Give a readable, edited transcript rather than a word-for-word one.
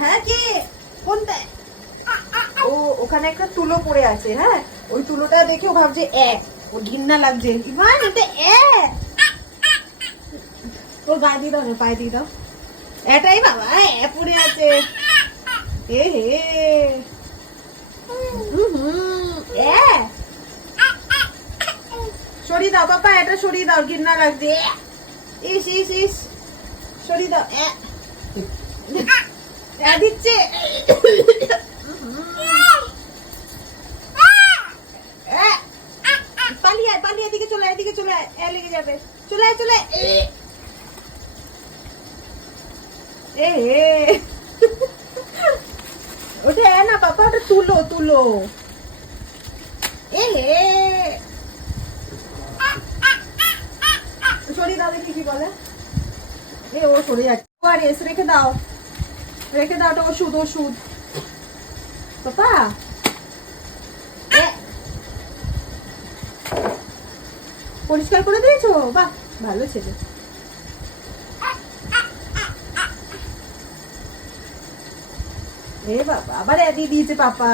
হ্যাঁ কি কোনটা? ও ওখানে একটা তুলো পড়ে আছে। হ্যাঁ ওই তুলোটা দেখে ও ভাবছে ও ঘৃণা লাগছে। ইমান এটা ওর গায়ে দিয়ে দাও না, পায়ে দিয়ে দাও। এটাই বাবা পড়ে আছে। এ হে সরিয়ে দাও পাপা, এটা সরিয়ে দাও, ঘৃণা লাগছে। ইস ইস ইস সরিয়ে দাও। দিচ্ছে পালিয়ে পালিয়ে এদিকে চলে এদিকে চলে লেগে যাবে। চলে চলে ওটা না পাপা, ওটা তুলো তুলো। সরিয়ে দাও দেখি কি বলে। ও সরে যাচ্ছে। আর এসে রেখে দাও, রেখে দাও। ওটা ওষুধ ওষুধ পাপা। পরিষ্কার করে দিয়েছো? বাহ ভালো ছেলে। বাবা আবার দিয়ে দিয়েছে পাপা।